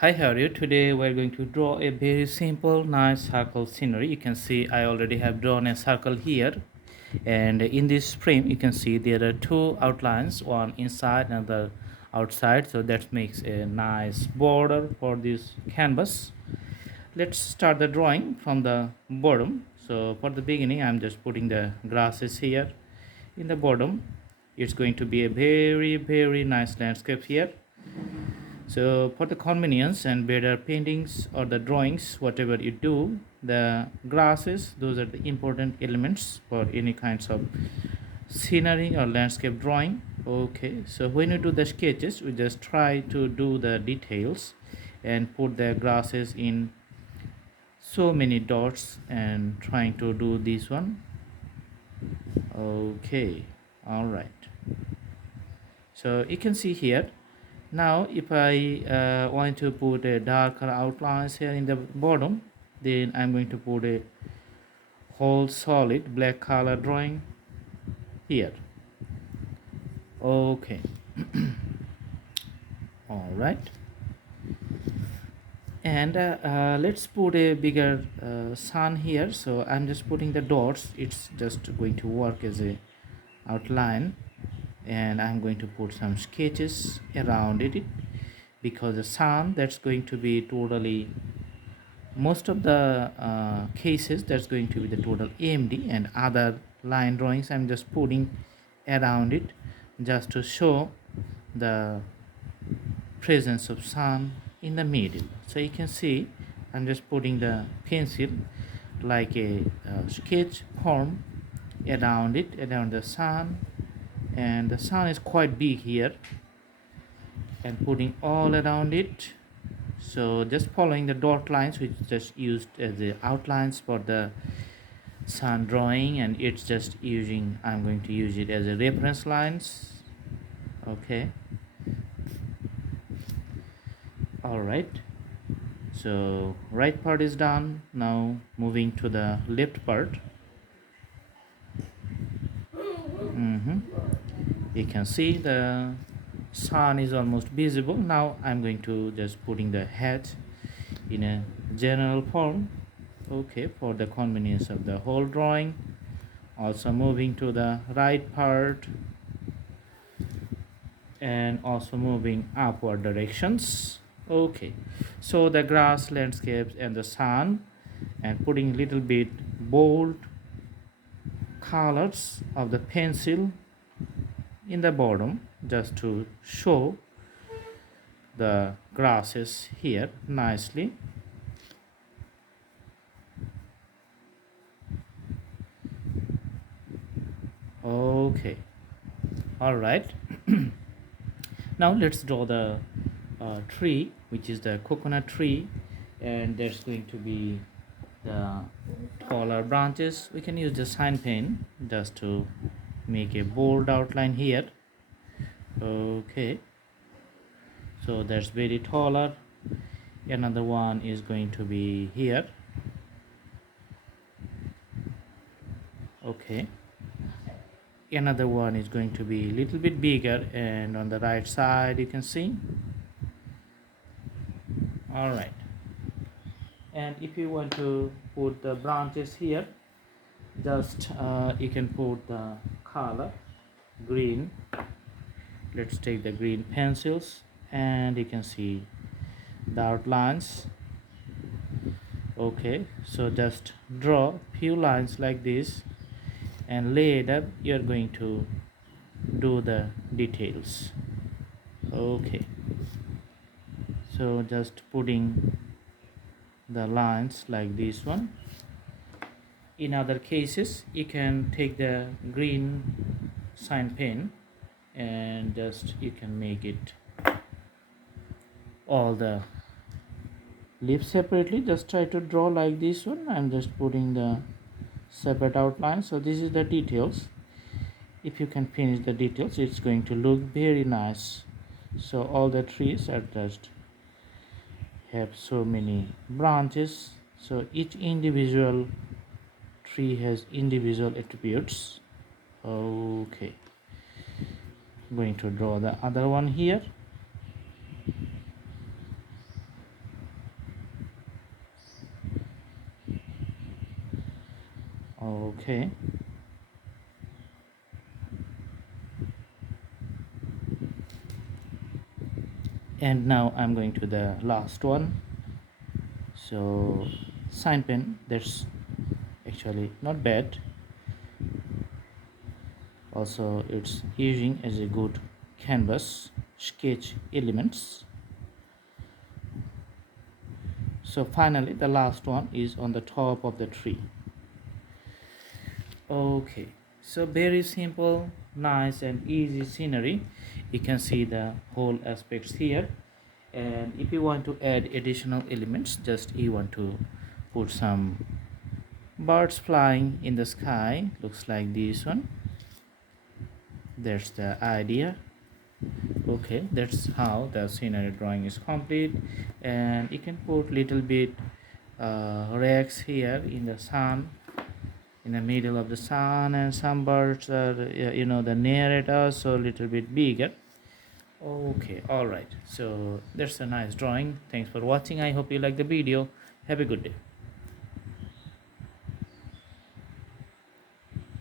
Hi, how are you? Today we're going to draw a very simple, nice circle scenery. You can see I already have drawn a circle here. And in this frame, you can see there are two outlines, one inside and the outside. So that makes a nice border for this canvas. Let's start the drawing from the bottom. So for the beginning, I'm just putting the grasses here. In the bottom, it's going to be a very nice landscape here. So for the convenience and better paintings or the drawings, whatever you do, the grasses, those are the important elements for any kinds of scenery or landscape drawing. Okay, so when you do the sketches, we just try to do the details and put the grasses in so many dots and trying to do this one. Okay, all right. So you can see here. Now if I want to put a darker outlines here in the bottom, then I'm going to put a whole solid black color drawing here. Okay, all right. And let's put a bigger sun here. So I'm just putting the dots. It's just going to work as a outline, and I'm going to put some sketches around it because the sun, that's going to be totally, most of the cases, that's going to be the total AMD, and other line drawings I'm just putting around it just to show the presence of sun in the middle. So you can see I'm just putting the pencil like a sketch form around it, around the sun, and the sun is quite big here, and putting all around it. So just following the dot lines which just used as the outlines for the sun drawing, and it's just using, I'm going to use it as a reference lines. Okay, all right. So right part is done. Now moving to the left part. You can see the sun is almost visible. Now I'm going to just putting the head in a general form. Okay, for the convenience of the whole drawing. Also moving to the right part and also moving upward directions. Okay, so the grass landscapes and the sun, and putting little bit bold colors of the pencil in the bottom just to show the grasses here nicely. Okay, all right. Now let's draw the tree, which is the coconut tree, and there's going to be the taller branches. We can use the sign pen just to make a bold outline here. Okay, so that's very taller. Another one is going to be here. Okay, another one is going to be a little bit bigger, and on the right side you can see. All right, and if you want to put the branches here, just you can put the color green. Let's take the green pencils, and you can see the outlines. Okay, so just draw few lines like this, and later you're going to do the details. Okay, so just putting the lines like this one. In other cases, you can take the green sign pen and just you can make it all the leaves separately. Just try to draw like this one. I'm just putting the separate outline. So this is the details. If you can finish the details, it's going to look very nice. So all the trees are just have so many branches, so each individual tree has individual attributes. Okay, I'm going to draw the other one here. Okay, and now I'm going to the last one. So sign pen, that's actually not bad. Also it's using as a good canvas sketch elements. So finally the last one is on the top of the tree. Okay, so very simple, nice and easy scenery. You can see the whole aspects here, and if you want to add additional elements, just you want to put some birds flying in the sky, looks like this one. That's the idea. Okay, that's how the scenery drawing is complete. And you can put little bit racks here in the sun, in the middle of the sun, and some birds are the near it also a little bit bigger. Okay, all right, so that's a nice drawing. Thanks for watching. I hope you like the video. Have a good day.